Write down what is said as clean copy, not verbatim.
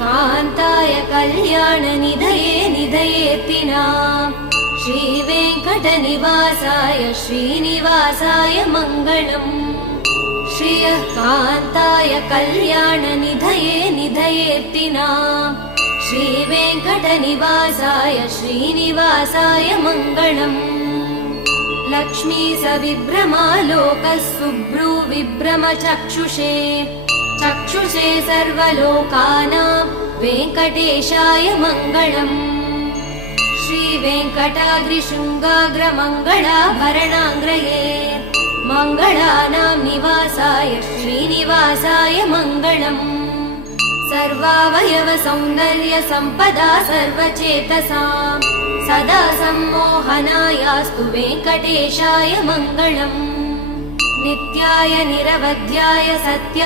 कान्ताय कल्याणनिधये निधयेत्तिनाम् श्रीवेङ्कटनिवासाय श्रीनिवासाय मङ्गलम् श्रियः कान्ताय कल्याणनिधये निधयेत्तिनाम् श्रीवेङ्कटनिवासाय श्रीनिवासाय मङ्गलम् लक्ष्मी सविभ्रमालोकः सुभ्रूविभ्रमचक्षुषे चक्षुषे सर्वलोकानां वेङ्कटेशाय मङ्गलम् श्रीवेङ्कटाद्रिशृङ्गाग्रमङ्गलाभरणाङ्ग्रये मङ्गलानां निवासाय श्रीनिवासाय मङ्गलम् सर्वावयवसौन्दर्यसम्पदा सर्वचेतसां सदा सम्मोहनायास्तु वेङ्कटेशाय मङ्गलम् नित्याय निरवध्याय सत्य